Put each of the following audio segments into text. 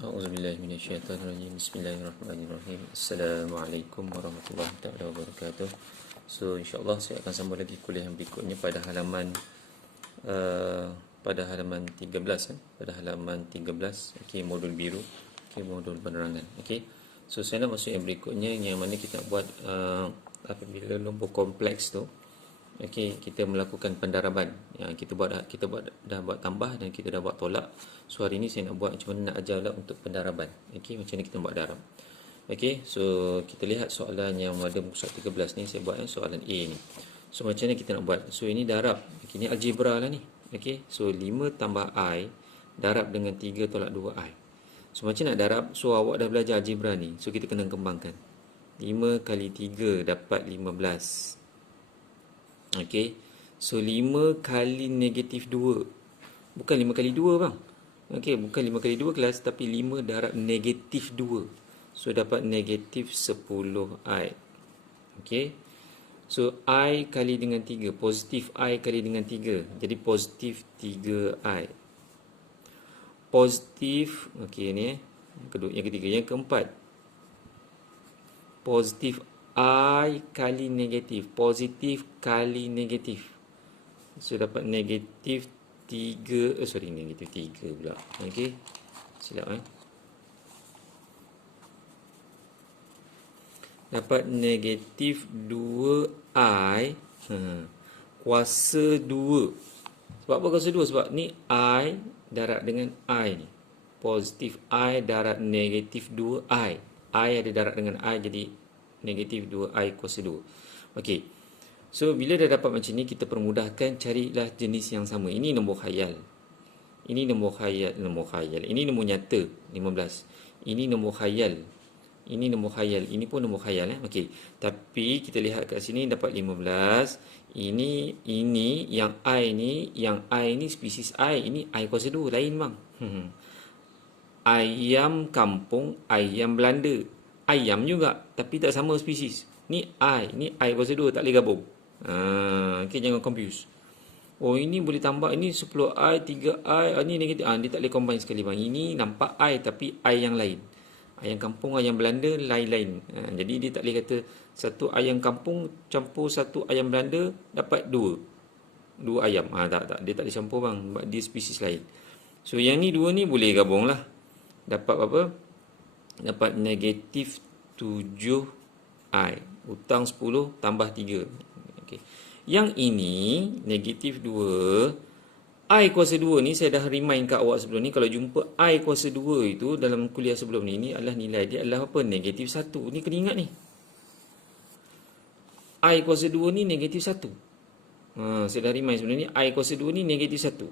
A'udzubillahi minasyaitonirrajim. Bismillahirrahmanirrahim. Assalamualaikum warahmatullahi taala wabarakatuh. So insya-Allah saya akan sambung lagi kuliah yang berikutnya pada halaman pada halaman 13 kan. Pada halaman 13 okey, modul biru, okey, modul penerangan. Okey. So saya nak masuk yang berikutnya yang mana kita nak buat apabila nombor kompleks tu. Okey, kita melakukan pendaraban. Ya, kita dah buat tambah dan kita dah buat tolak. So hari ni saya nak buat macam mana nak ajarlah untuk pendaraban. Okey, macam mana kita buat darab. Okey, so kita lihat soalan yang ada muka surat 13 ni, saya buat soalan A ni. So macam mana kita nak buat? So ini darab. Okey, ni algebra lah ni. Okey, so 5 tambah I darab dengan 3 tolak 2 I. So macam nak darab? So awak dah belajar algebra ni. So kita kena kembangkan. 5 kali 3 dapat 15. Okey. So 5 kali negatif 2. Bukan 5 kali 2 bang. Okey, bukan 5 kali 2 kelas, tapi 5 darab negatif 2. So dapat negatif 10I. Okey. So I kali dengan 3. Positif I kali dengan 3. Jadi positif 3I. Positif, okey ni yang ketiga. Yang keempat, positif I kali negatif. Positif kali negatif. So dapat negatif 3. Negatif 3 pula. Okey. Silap Dapat negatif 2I kuasa 2. Sebab apa kuasa 2? Sebab ni I darab dengan I ni. Positif I darab negatif 2I. I ada darab dengan I, jadi negatif 2I kuasa 2. Okey. So bila dah dapat macam ni, kita permudahkan, carilah jenis yang sama. Ini nombor khayal. Ini nombor khayal. Ini nombor nyata 15. Ini nombor khayal. Ini nombor khayal. Ini pun nombor khayal Okey. Tapi kita lihat kat sini dapat 15. Ini yang I ni spesies I. Ini I kuasa 2 lain bang. Ayam kampung, ayam Belanda. Ayam juga, tapi tak sama spesies. Ni I kuasa 2, tak boleh gabung. Okay, jangan confuse. Oh, ini boleh tambah, ini 10I, 3I, ini negatif. Dia tak boleh combine sekali bang. Ini nampak I, tapi I yang lain. Ayam kampung, ayam Belanda, lain-lain. Jadi dia tak boleh kata satu ayam kampung campur satu ayam Belanda dapat 2 ayam. Tak. Dia tak boleh campur bang, sebab dia spesies lain. So yang ni 2 ni boleh gabung lah. Dapat apa? Dapat negatif 7I. Hutang 10 tambah 3. Okay. Yang ini negatif 2. I kuasa 2 ni saya dah remind kat awak sebelum ni. Kalau jumpa I kuasa 2 itu dalam kuliah sebelum ni, ini adalah nilai dia adalah apa? Negatif 1. Ni kena ingat ni. I kuasa 2 ni negatif 1. Saya dah remind sebelum ni. I kuasa 2 ni negatif 1.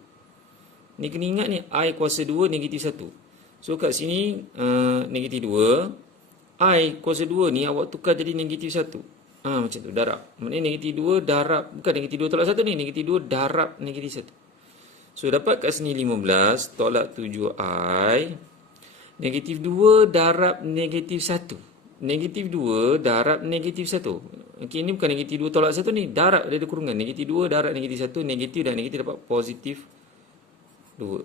Ni kena ingat ni. I kuasa 2 negatif 1. So kat sini negatif 2. I kuasa 2 ni awak tukar jadi negatif 1. Macam tu, darab. Maknanya negatif 2 darab, bukan negatif 2 tolak 1 ni, negatif 2 darab negatif 1. So dapat kat sini 15 tolak 7I. Negatif 2 darab negatif 1. Negatif 2 darab negatif 1. Okey, ini bukan negatif 2 tolak 1 ni, darab, dia ada kurungan. Negatif 2 darab negatif 1, negatif dan negatif dapat positif 2.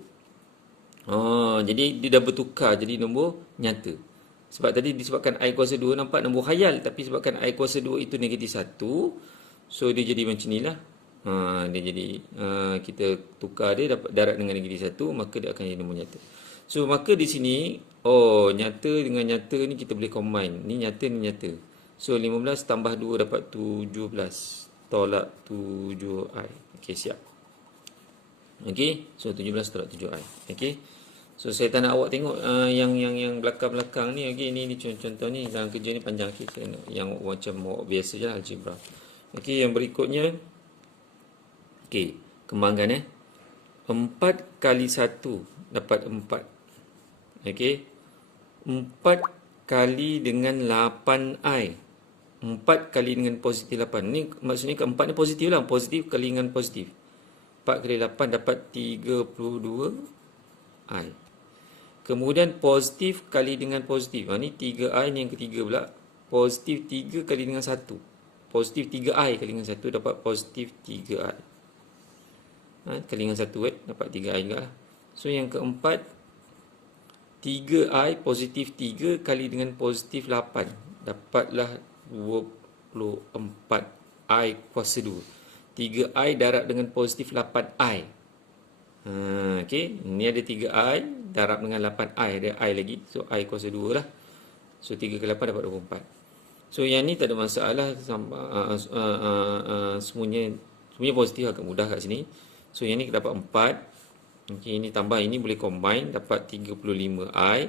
Jadi dia dah bertukar jadi nombor nyata. Sebab tadi disebabkan I kuasa 2 nampak nombor khayal, tapi sebabkan I kuasa 2 itu negatif 1, so dia jadi macam ni lah. Dia jadi kita tukar dia dapat darab dengan negatif 1, maka dia akan jadi nombor nyata. So maka di sini nyata dengan nyata ni kita boleh combine. Ni nyata ni nyata. So 15 tambah 2 dapat 17 tolak 7I. Okey, siap. Okey, so 17 tolak 7I. Okey. So saya tak nak awak tengok yang belakang-belakang ni. Okey, ni contoh ni, dalam kerja ni panjang. Okey, yang macam awak biasa je lah, algebra. Okey, yang berikutnya. Okey, kembangkan 4 kali 1 dapat 4. Okey. 4 kali dengan 8I. 4 kali dengan positif 8. Ni maksudnya keempat ni positif lah. Positif kali dengan positif. 4 kali 8 dapat 32I. Kemudian positif kali dengan positif. Ni 3I ni yang ketiga pula. Positif 3 kali dengan 1. Positif 3I kali dengan 1 dapat positif 3I. Kali dengan 1 dapat 3I juga lah. So yang keempat 3i positif 3 kali dengan positif 8. Dapatlah 24i kuasa 2. 3i darab dengan positif 8i. Okey, ni ada 3i darab dengan 8i, ada i lagi. So i kuasa 2 lah. So 3 kali 8 dapat 24. So yang ni tak ada masalah, semuanya positif, agak mudah kat sini. So yang ni kita dapat 4. Okey, ini tambah ini boleh combine dapat 35i.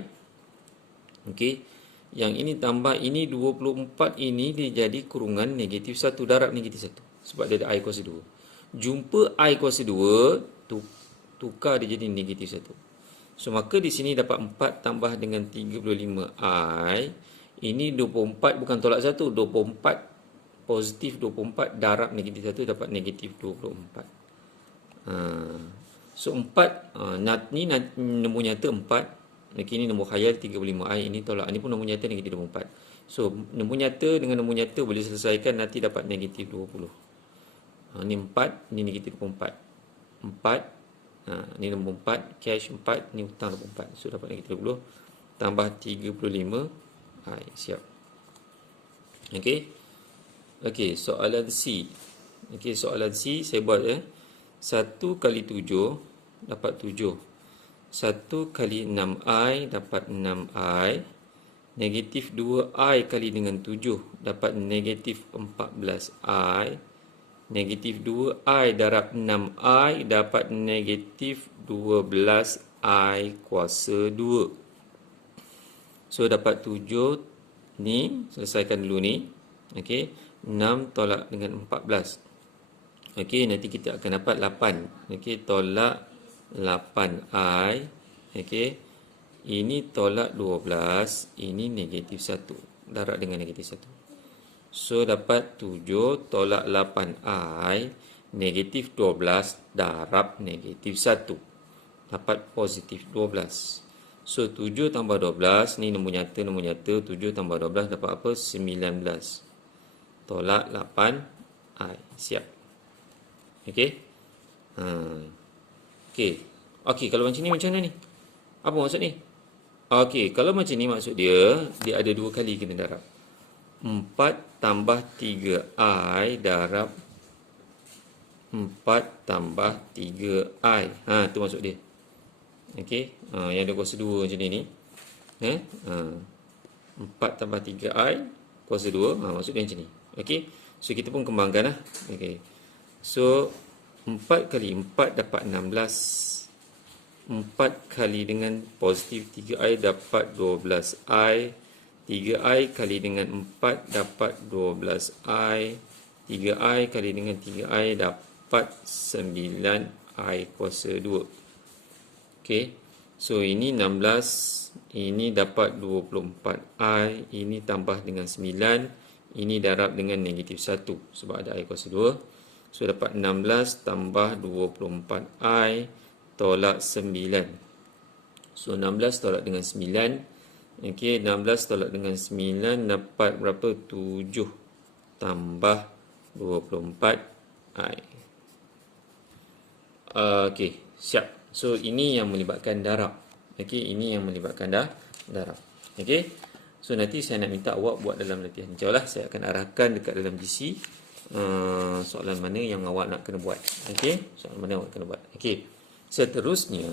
Okey. Yang ini tambah ini 24, ini dia jadi kurungan negatif 1 darab negatif 1 sebab dia ada i kuasa 2. Jumpa i kuasa 2, tukar dia jadi negatif 1. So maka di sini dapat 4 tambah dengan 35i. Ini 24 bukan tolak 1, 24 positif 24 darab negatif 1 dapat negatif 24. So 4 ni nombor nyata 4. Ini nombor khayal 35i, ini tolak. Ini pun nombor nyata negatif 24. So nombor nyata dengan nombor nyata boleh selesaikan, nanti dapat negatif 20. Ni 4, ni negatif 24. 4, ni nombor 4, cash 4, ni hutang 24. So dapat negatif 20 tambah 35i. Siap. Okey. Okey, soalan C. Okey, soalan C saya buat 1 kali 7 dapat 7. 1 kali 6i dapat 6i. Negatif 2i kali dengan 7 dapat negatif 14i. Negatif 2i darab 6i dapat negatif 12i kuasa 2. So dapat 7 ni, selesaikan dulu ni. Okey, 6 tolak dengan 14. Okey, nanti kita akan dapat 8. Okey, tolak 8i. Okey, ini tolak 12, ini negatif 1 darab dengan negatif 1. So dapat 7 tolak 8i negatif 12 darab negatif 1 dapat positif 12. So 7 tambah 12, ni nombor nyata, 7 tambah 12 dapat apa? 19 tolak 8i. Siap. Okey. Okey, kalau macam ni macam mana ni? Apa maksud ni? Okey, kalau macam ni maksud dia ada 2 kali kena darab. 4 tambah 3i darab 4 tambah 3i. Tu maksud dia. Okey, yang ada kuasa 2 macam ni. 4 tambah 3i kuasa 2, maksud dia macam ni. Okey, so kita pun kembangkan lah. Okey, so 4 kali 4 dapat 16. 4 kali dengan positif 3i dapat 12i. 3i kali dengan 4 dapat 12i. 3i kali dengan 3i dapat 9i kuasa 2. Okey, so ini 16, ini dapat 24i, ini tambah dengan 9, ini darab dengan negatif 1 sebab ada i kuasa 2. So dapat 16 tambah 24i tolak 9. So 16 tolak dengan 9. Okey, 16 tolak dengan 9 dapat berapa? 7 tambah 24i. Okey, siap. So ini yang melibatkan darab. Okey, ini yang melibatkan darab. Okey. So nanti saya nak minta awak buat dalam latihan. InsyaAllah saya akan arahkan dekat dalam GC soalan mana yang awak nak kena buat. Okey, soalan mana awak kena buat. Okey. Seterusnya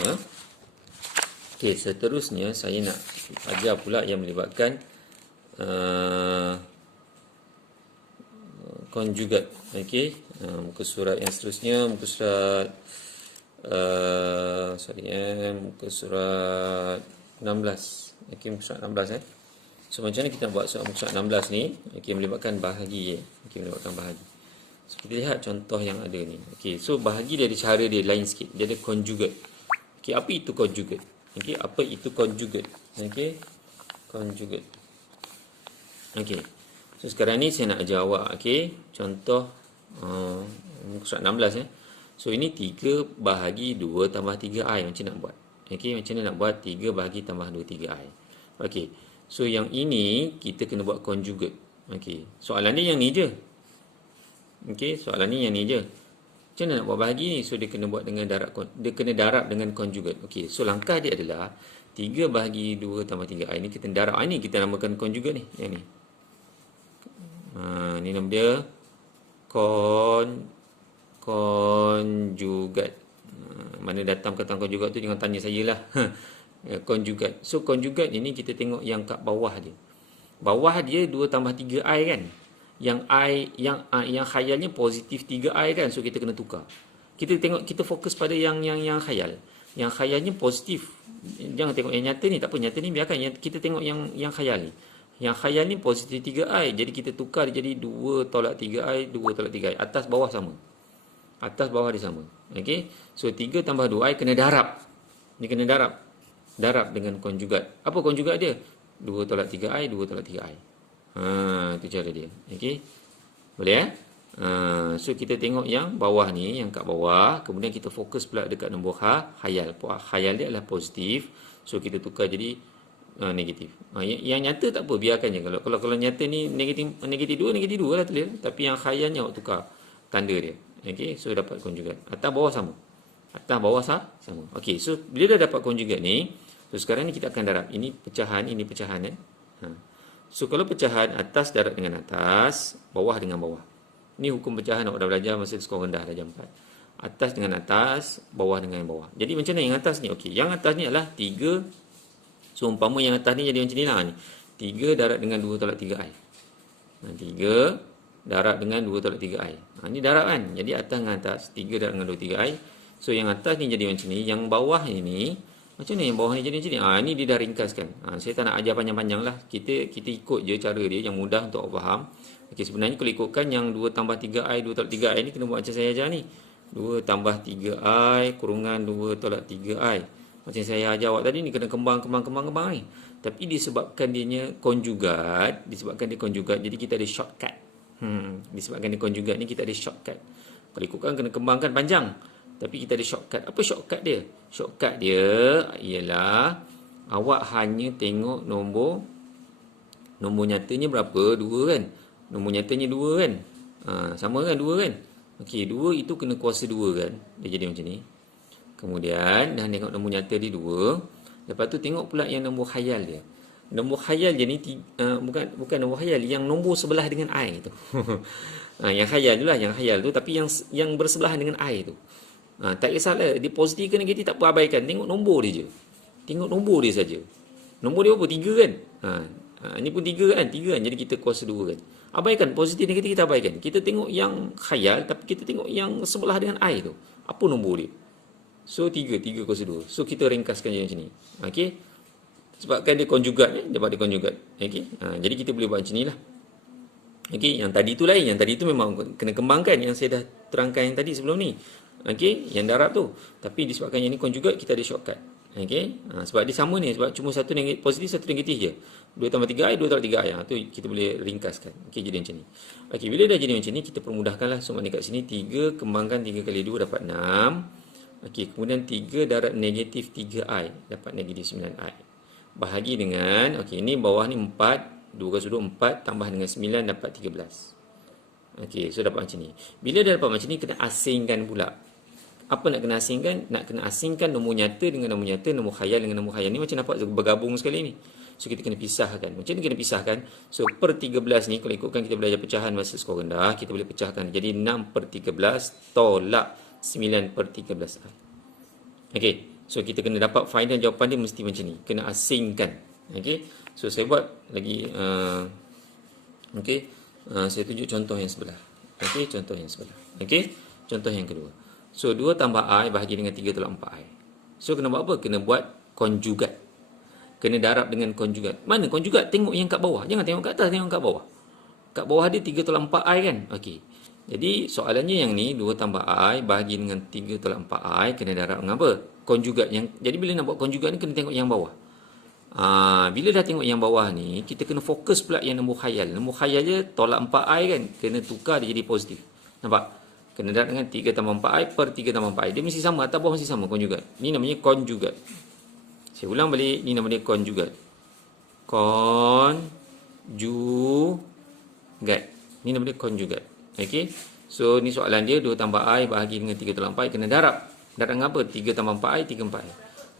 saya nak ajar pula yang melibatkan conjugate. Okey, muka surat yang seterusnya, muka surat muka surat 16. Okey, muka surat 16 So macam mana kita nak buat soal muka surat 16 ni? Okey, melibatkan bahagi. Okey, melibatkan bahagi. So kita lihat contoh yang ada ni. Okey, so bahagi dia ada cara dia lain sikit. Dia ada conjugate. Okey, apa itu conjugate? Okey, apa itu conjugate? Okey, conjugate. Okey. So sekarang ni saya nak ajar awak, okey, contoh muka surat 16 So ini 3 bahagi 2 tambah 3i. Macam nak buat? Okey, macam mana nak buat 3 bahagi tambah 2 3i? Okey. So yang ini kita kena buat conjugate. Okey. Soalan dia yang ni je. Okey, soalan ni yang ni je. Macam mana nak buat bahagi ni? So dia kena buat dengan darab, dia kena darab dengan conjugate. Okey, so langkah dia adalah 3 bahagi 2 tambah 3i ni kita darab. Ini kita namakan konjugat ni. Yang ni. Ni nama dia konjugat. Mana datang kata konjugat tu jangan tanya saya lah. Konjugat. So konjugat ini kita tengok yang kat bawah dia. Bawah dia 2 tambah 3i kan. Yang yang khayalnya positif 3i kan. So kita kena tukar. Kita fokus pada yang khayal. Yang khayalnya positif. Jangan tengok yang nyata ni, tak apa, nyata ni biarkan. Kita tengok yang khayal ni. Yang khayal ni positif 3i. Jadi kita tukar dia jadi 2 tolak 3i, 2 tolak 3i. Atas bawah sama. Atas bawah dia sama. Okey. So 3 tambah 2i kena darab. Ni kena darab. Darab dengan konjugat. Apa konjugat dia? 2 tolak 3i, 2 tolak 3i. Itu cara dia. Okey. Boleh so kita tengok yang bawah ni, yang kat bawah, kemudian kita fokus pula dekat nombor khayal. Khayal dia adalah positif. So kita tukar jadi negatif. Yang nyata tak apa, biarkan je. Kalau nyata ni negatif 2 lah tulis. Tapi yang khayalnya awak tukar tanda dia. Okey, so dapat konjugat. Atas bawah sama. Atas bawah sama. Okey, so bila dah dapat konjugat ni, so sekarang ni kita akan darab. Ini pecahan kan. So kalau pecahan atas darab dengan atas, bawah dengan bawah. Ni hukum pecahan awak dah belajar masa sekolah rendah darjah 4. Atas dengan atas, bawah dengan bawah. Jadi macam mana yang atas ni? Okey, yang atas ni adalah 3. So umpama yang atas ni jadi macam ni lah ni. 3 darab dengan 2 tolak 3i. 3 darab dengan 2 tolak 3i. Ni darab kan. Jadi atas dengan atas, 3 darab dengan 2 3i. So yang atas ni jadi macam ni, yang bawah ini macam ni, yang bawah ni jadi macam ni. Ni dia dah ringkaskan. Saya tak nak ajar panjang-panjang lah. Kita ikut je cara dia yang mudah untuk awak faham. Okey, sebenarnya kalau ikutkan yang 2 tambah 3i, 2 tolak 3i ni kena buat macam saya ajar ni. 2 tambah 3i kurungan 2 tolak 3i. Macam saya ajar awak tadi ni, kena kembang ni. Tapi disebabkan dia konjugat, jadi kita ada shortcut. Disebabkan dia konjugat ni kita ada shortcut. Kalau ikutkan kena kembangkan panjang. Tapi kita ada shortcut. Apa shortcut dia? Shortcut dia ialah awak hanya tengok nombor nyatanya berapa? 2 kan? Nombor nyatanya 2 kan? Sama kan 2 kan? Okey, 2 itu kena kuasa 2 kan? Dia jadi macam ni. Kemudian dah tengok nombor nyata dia 2. Lepas tu tengok pula yang nombor khayal dia. Nombor khayal dia ni bukan nombor khayal, yang nombor sebelah dengan I tu. Yang khayal tu lah, yang khayal tu, tapi yang bersebelahan dengan I tu. Tak kisahlah dia positif ke negatif, tak apa, abaikan. Tengok nombor dia je. Tengok nombor dia saja. Nombor dia apa? 3 kan? Ini pun 3 kan? 3 kan? Jadi kita kuasa 2 kan? Abaikan. Positif negatif kita abaikan. Kita tengok yang khayal, tapi kita tengok yang sebelah dengan I tu. Apa nombor dia? So 3 kuasa 2. So kita ringkaskan je macam ni. Okey. Sebabkan dia konjugat ni, dapat dia konjugat. Okey. Jadi kita boleh buat macam ni lah. Okey, yang tadi tu lain. Yang tadi tu memang kena kembangkan, yang saya dah terangkan yang tadi sebelum ni. Okey, yang darab tu. Tapi disebabkan yang ni konjugat, kita ada shortcut. Okey. Sebab dia sama ni, sebab cuma satu positif, satu negatif je. 2 tambah 3i, 2 tolak 3i. Tu kita boleh ringkaskan. Okey, jadi macam ni. Okey, bila dah jadi macam ni, kita permudahkanlah. So maknanya kat sini 3 kembangkan 3 kali 2 dapat 6. Okey, kemudian 3 darab negatif 3i dapat negatif 9i. Bahagi dengan, okey, ni bawah ni 4, 2 kali 2 4 tambah dengan 9 dapat 13. Okey, so dapat macam ni. Bila dah dapat macam ni, kena asingkan pula. Apa nak kena asingkan? Nak kena asingkan nombor nyata dengan nombor nyata, nombor khayal dengan nombor khayal. Ni macam nampak bergabung sekali ni. So kita kena pisahkan. Macam ni kena pisahkan. So per 13 ni, kalau ikutkan kita belajar pecahan masa sekolah rendah, kita boleh pecahkan. Jadi 6 per 13 tolak 9 per 13i. Okey, so kita kena dapat final jawapan dia mesti macam ni. Kena asingkan. Okey, so saya buat lagi. Okey, saya tunjuk contoh yang sebelah. Okey, contoh yang sebelah. Okey, contoh yang kedua. So 2 tambah i bahagi dengan 3 tolak 4i. So kena buat apa? Kena buat konjugat. Kena darab dengan konjugat. Mana konjugat? Tengok yang kat bawah. Jangan tengok kat atas, tengok kat bawah. Kat bawah dia 3 tolak 4i kan? Okey. Jadi soalannya yang ni 2 tambah i bahagi dengan 3 tolak 4i kena darab dengan apa? Konjugat. Jadi bila nak buat konjugat ni kena tengok yang bawah. Bila dah tengok yang bawah ni, kita kena fokus pula yang nombor khayal. Nombor khayal je tolak 4i kan? Kena tukar dia jadi positif. Nampak? Kena darab dengan 3 tambah 4i per 3 tambah 4i. Dia mesti sama, atas bawah mesti sama konjugat. Ni namanya konjugat. Saya ulang balik, ni nama dia konjugat. Konjugat. Ni nama dia konjugat. Okey. So ni soalan dia 2 tambah i bahagi dengan 3 tolak 4i kena darab. Darab dengan apa? 3 tambah 4i, 3 4i.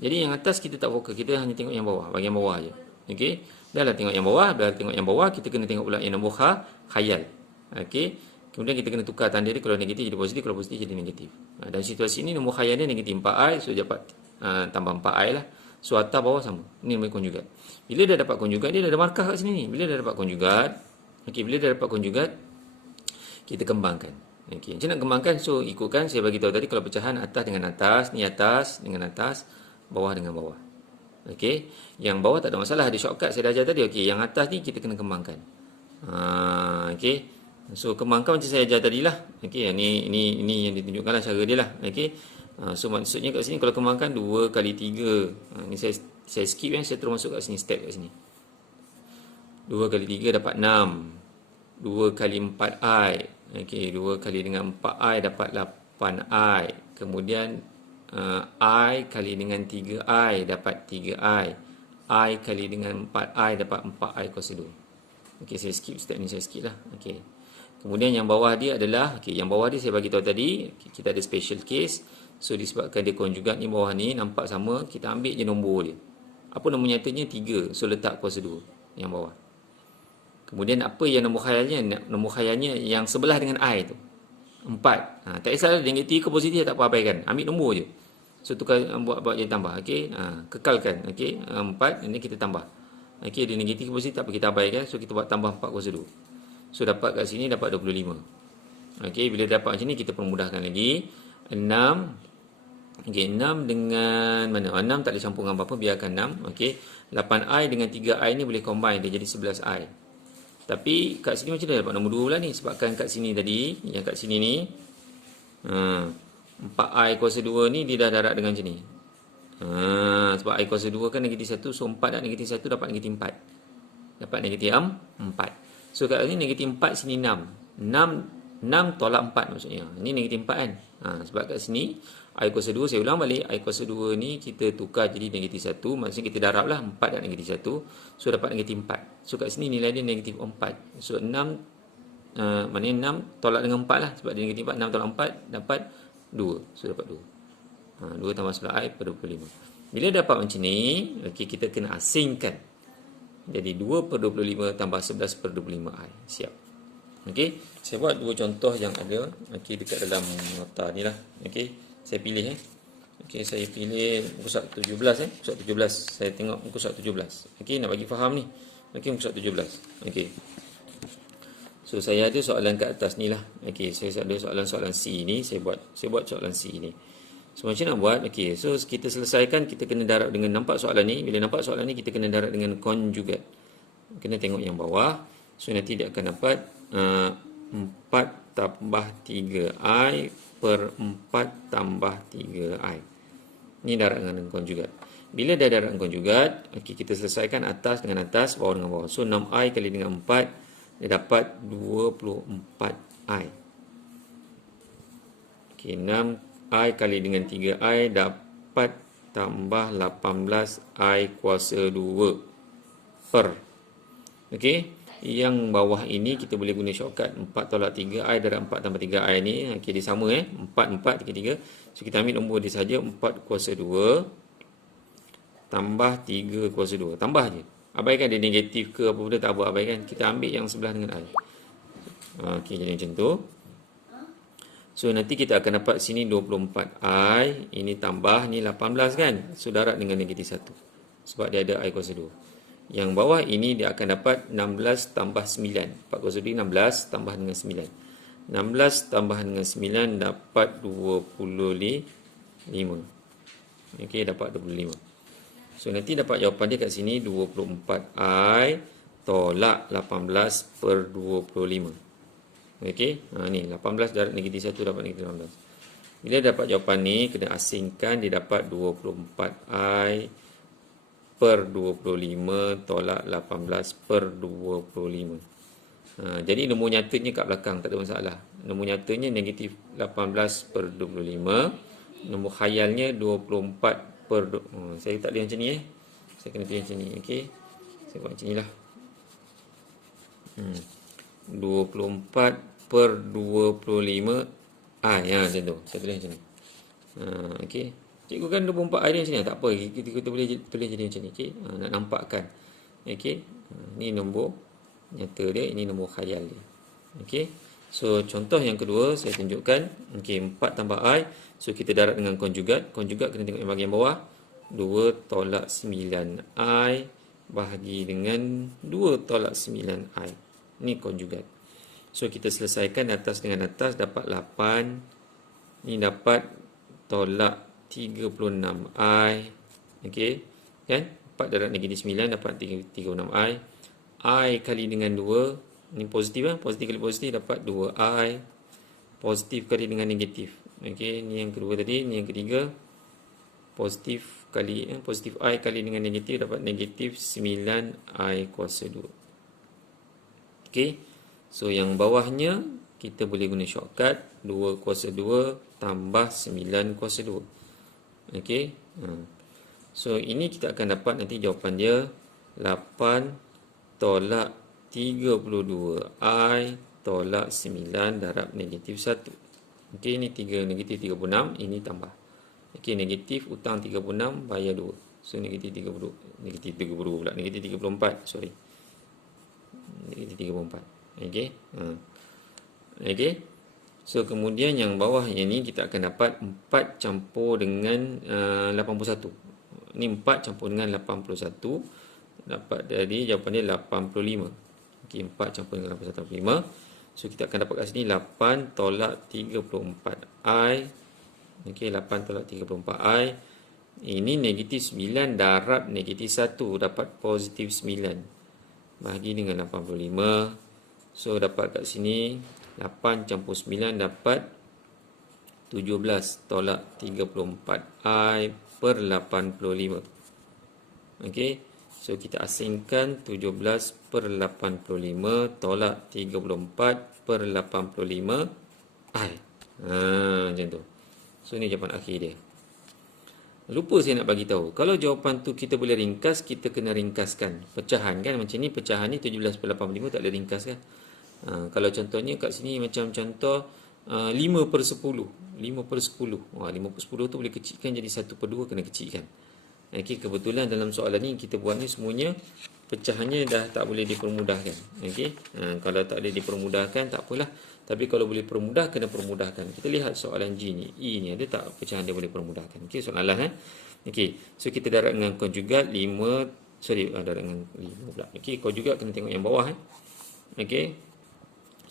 Jadi yang atas kita tak fokus, kita hanya tengok yang bawah, bahagian bawah je. Okey. Dah lah tengok yang bawah, kita kena tengok pula yang nombor khayal. Okey. Kemudian kita kena tukar tanda dia, kalau negatif jadi positif, kalau positif jadi negatif. Dalam situasi ini nombor khayal dia negatif 4i, so dapat tambah 4i lah. So atas bawah sama. Ini nombor konjugat. Bila dah dapat konjugat, dia dah ada markah kat sini ni. Bila dah dapat konjugat, kita kembangkan. Okey, macam nak kembangkan, so ikutkan saya bagi tahu tadi, kalau pecahan atas dengan atas, ni atas dengan atas, bawah dengan bawah. Okey, yang bawah tak ada masalah, ada shortcut saya dah ajar tadi. Okey, yang atas ni kita kena kembangkan. Okey. So kembangkan macam saya ajar tadi lah. Okey, ini yang ditunjukkanlah cara dia lah. Okey. So maksudnya kat sini kalau kembangkan 2 kali 3. Ni saya skip saya terus masuk kat sini, step kat sini. 2 kali 3 dapat 6. 2 kali 4i. Okey, 2 kali dengan 4i dapat 8i. Kemudian I kali dengan 3i dapat 3i. I kali dengan 4i dapat 4i kuasa 2. Okey, saya skip step ni, saya skip lah. Okey. Kemudian yang bawah dia adalah, okey, yang bawah dia saya bagi tahu tadi, kita ada special case. So disebabkan dia konjugat ni, bawah ni nampak sama, kita ambil je nombor dia. Apa nombor nyatanya? 3. So letak kuasa 2 yang bawah. Kemudian apa yang nombor khayalnya? Nombor khayalnya yang sebelah dengan I tu, 4. Tak kisahlah negatif ke positif, tak apa, abaikan. Ambil nombor je. So tukar, buat je tambah. Okey, kekalkan. Okey, 4 ini kita tambah. Okey, dia negatif ke positif tak apa, kita abaikan. So kita buat tambah 4 kuasa 2. So dapat kat sini dapat 25. Okey, bila dapat macam ni kita permudahkan lagi. 6. Okey, 6 dengan mana? 6 tak boleh campur dengan apa-apa, biarkan 6. Okey, 8i dengan 3i ni boleh combine, dia jadi 11i. Tapi kat sini macam mana dapat nombor 2 pula ni? Sebabkan kat sini tadi, yang kat sini ni 4i kuasa 2 ni dia dah darab dengan macam ni. Sebab i kuasa 2 kan negatif 1, so 4 dan negatif 1 dapat negatif 4. Dapat negatif 4. So kat sini negatif 4, sini 6. 6 tolak 4 maksudnya. Ini negatif 4 kan. Sebab kat sini i kuasa 2, saya ulang balik, i kuasa 2 ni kita tukar jadi negatif 1, maksudnya kita darab lah 4 dan negatif 1. So dapat negatif 4. So kat sini nilai dia negatif 4. So 6, maknanya 6 tolak dengan 4 lah, sebab dia negatif 4. 6 tolak 4 dapat 2. So dapat 2. 2 tambah 11i per 25. Bila dapat macam ni, okay, kita kena asingkan. Jadi 2 per 25 tambah 11 per 25i. Siap. Okey, saya buat dua contoh yang ada dekat dalam nota ni lah. Okey, saya pilih Okey, saya pilih muka surat 17 muka surat 17. Saya tengok muka surat 17. Okey, nak bagi faham ni. Okey, muka surat 17. Okey. So saya ada soalan kat atas ni lah. Okey, saya ada soalan C ni, saya buat soalan C ni. So macam nak buat? Okey, so kita selesaikan, kita kena darab dengan, nampak soalan ni, bila nampak soalan ni kita kena darab dengan konjugat. Kena tengok yang bawah. So nanti dia akan dapat 4 tambah 3i per 4 tambah 3i. Ini darab dengan konjugat. Bila dah darab dengan konjugat, okay, kita selesaikan atas dengan atas, bawah dengan bawah. So 6i kali dengan 4, dia dapat 24i. Okay, 6i kali dengan 3i dapat tambah 18i kuasa 2 per. Okey, yang bawah ini kita boleh guna shortcut 4 tolak 3i darab 4 tambah 3i ni. Okey, dia sama 4 4 3 3. So kita ambil nombor dia saja, 4 kuasa 2 tambah 3 kuasa 2. Tambah je. Abaikan dia negatif ke apa benda, tak apa, abaikan. Kita ambil yang sebelah dengan i. Okey, jadi macam tu. So nanti kita akan dapat sini 24i, ini tambah ni 18 kan. So darab dengan negatif 1. Sebab dia ada i kuasa 2. Yang bawah ini dia akan dapat 16 tambah 9. 4 kuasa 2 16 tambah dengan 9. 16 tambah dengan 9 dapat 25. Okey, dapat 25. So nanti dapat jawapan dia kat sini 24i tolak 18 per 25. Okey, ni 18 darab negatif 1 dapat negatif 18. Bila dapat jawapan ni, kena asingkan, dia dapat 24i per 25 tolak 18 per 25. Jadi nombor nyatanya kat belakang, tak ada masalah. Nombor nyatanya negatif 18 per 25. Nombor khayalnya 24 per... saya tak boleh macam ni saya kena pilih macam ni. Okey, saya buat macam ni lah. 24 per 25 macam tu. Saya tulis macam ni. Okey. Cikgu kan 24 I ni macam ni. Tak apa, kita boleh tulis jadi macam ni. Okey, nak nampakkan. Okey, ni nombor nyata dia, ini nombor khayal dia. Okey. So contoh yang kedua saya tunjukkan. Okey, 4 tambah I. So kita darab dengan konjugat. Konjugat kena tengok yang bahagian bawah. 2 tolak 9 I bahagi dengan 2 tolak 9 I. Ni konjugat. So kita selesaikan atas dengan atas, dapat 8. Ni dapat tolak 36 I. Okey, kan? 4 darab negatif 9 dapat 36 I. I kali dengan 2. Ni positif lah. Positif kali positif dapat 2 I. Positif kali dengan negatif. Okey, ni yang kedua tadi. Ni yang ketiga. Positif I kali dengan negatif dapat negatif 9 I kuasa 2. Okey. So yang bawahnya kita boleh guna shortcut 2 kuasa 2 tambah 9 kuasa 2. Okey. So ini kita akan dapat nanti jawapan dia 8 tolak 32 I tolak 9 darab negatif 1. Okey, ini 3 negatif 36, ini tambah. Okey, negatif hutang 36 bayar 2. So negatif 30, negatif 30 pula, negatif 34, sorry. Negatif 34. Okey. Okey. So kemudian yang bawah yang ni kita akan dapat 4 campur dengan 81. Ni 4 campur dengan 81 dapat dari jawapan dia 85. Okey, 4 campur dengan 85. So kita akan dapat kat sini 8 tolak 34 I. Okey, 8 tolak 34 I. Ini negatif 9 darab negatif 1 dapat positif 9. Bahagi dengan 85. So dapat kat sini 8 campur 9 dapat 17 tolak 34 I per 85. Okey. So kita asingkan 17 per 85 tolak 34 per 85 I. Macam tu. So ni jawapan akhir dia. Lupa saya nak bagi tahu. Kalau jawapan tu kita boleh ringkas, kita kena ringkaskan. Pecahan kan macam ni, pecahan ni 17 per 85 tak boleh ringkas kan. Kalau contohnya kat sini macam contoh 5 per 10. 5 per 10. 5 per 10 tu boleh kecilkan jadi 1 per 2 kena kecilkan. Okey, kebetulan dalam soalan ni kita buat ni semuanya pecahannya dah tak boleh dipermudahkan. Okey. Kalau tak boleh dipermudahkan tak apalah. Tapi kalau boleh permudah, kena permudahkan. Kita lihat soalan G ni. E ni ada tak pecahan dia boleh permudahkan. Okey, soalan Okey. So kita darab dengan konjugat 5, darab dengan 5 pula. Okey, konjugat kena tengok yang bawah Okey.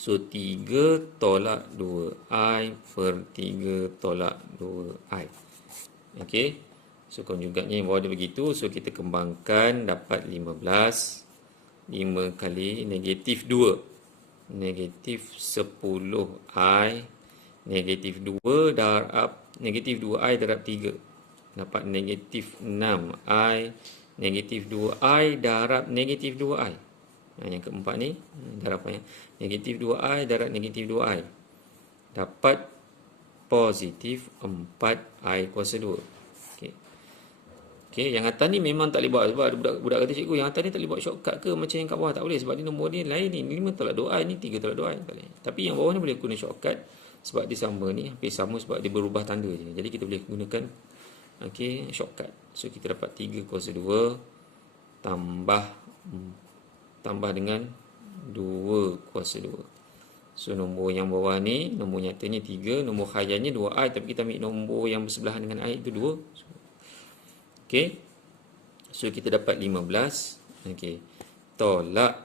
So 3 tolak 2I per 3 tolak 2I. Okey. So konjugatnya yang bawah dia begitu. So kita kembangkan dapat 15. 5 kali negatif 2. Negatif 10I. Negatif 2 darab negatif 2I darab 3. Dapat negatif 6I. Negatif 2I darab negatif 2I. Yang keempat ni darapannya. Negatif 2I darab negatif 2I. Dapat positif 4I kuasa 2. Okey, yang atas ni memang tak boleh buat sebab budak kata cikgu yang atas ni tak boleh buat shortcut ke macam yang kat bawah, tak boleh sebab dia nombor dia lain ni 5 tolak 2i ni 3 tolak 2i tak boleh. Tapi yang bawah ni boleh guna shortcut sebab dia sama ni, hampir sama sebab dia berubah tanda je. Jadi kita boleh gunakan shortcut. So kita dapat 3 kuasa 2 tambah dengan 2 kuasa 2. So nombor yang bawah ni nombor nyatanya 3, nombor khayalnya 2i tapi kita ambil nombor yang bersebelahan dengan i itu 2. Okey. So kita dapat 15. Okey. Tolak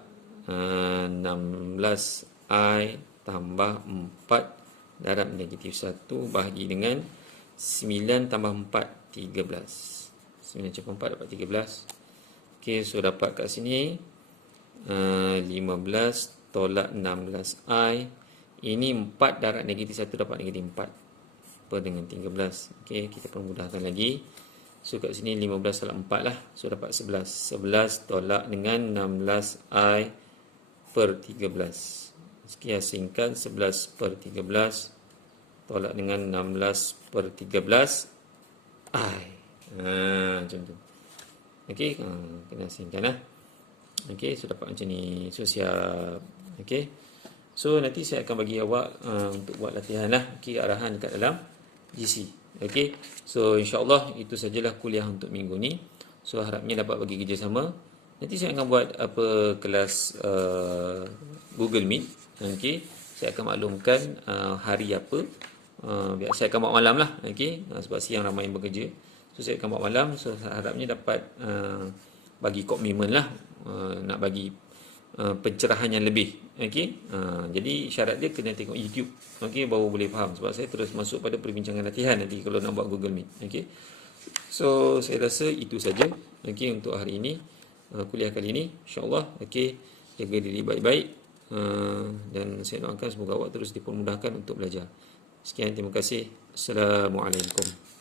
16i tambah 4 darab negatif 1 bahagi dengan 9 tambah 4 13. 9 campur 4 dapat 13. Okey, so dapat kat sini 15 tolak 16i. Ini 4 darab negatif 1 dapat negatif 4 per dengan 13. Okey, kita permudahkan lagi. So kat sini 15 tolak 4 lah. So dapat 11. 11 tolak dengan 16i per 13. Sekian asingkan 11 per 13 tolak dengan 16 per 13 i. Macam tu. Okey, kena asingkan lah. Okey, so dapat macam ni. So siap. Okey. So nanti saya akan bagi awak untuk buat latihan lah. Okey, arahan dekat dalam GC. Okey. So insya-Allah itu sajalah kuliah untuk minggu ni. So harapnya dapat bagi kerjasama. Nanti saya akan buat apa kelas Google Meet. Okey. Saya akan maklumkan hari apa. Saya akan buat malam lah. Okey. Sebab siang ramai yang bekerja. So saya akan buat malam. So harapnya dapat bagi komitmen lah. Nak bagi pencerahan yang lebih. Okey. Jadi syarat dia kena tengok YouTube. Okey, baru boleh faham. Sebab saya terus masuk pada perbincangan latihan nanti kalau nak buat Google Meet. Okey. So saya rasa itu saja. Okey, untuk hari ini kuliah kali ini insya-Allah. Okey, jaga diri baik-baik. Dan saya doakan semoga awak terus dipermudahkan untuk belajar. Sekian, terima kasih. Assalamualaikum.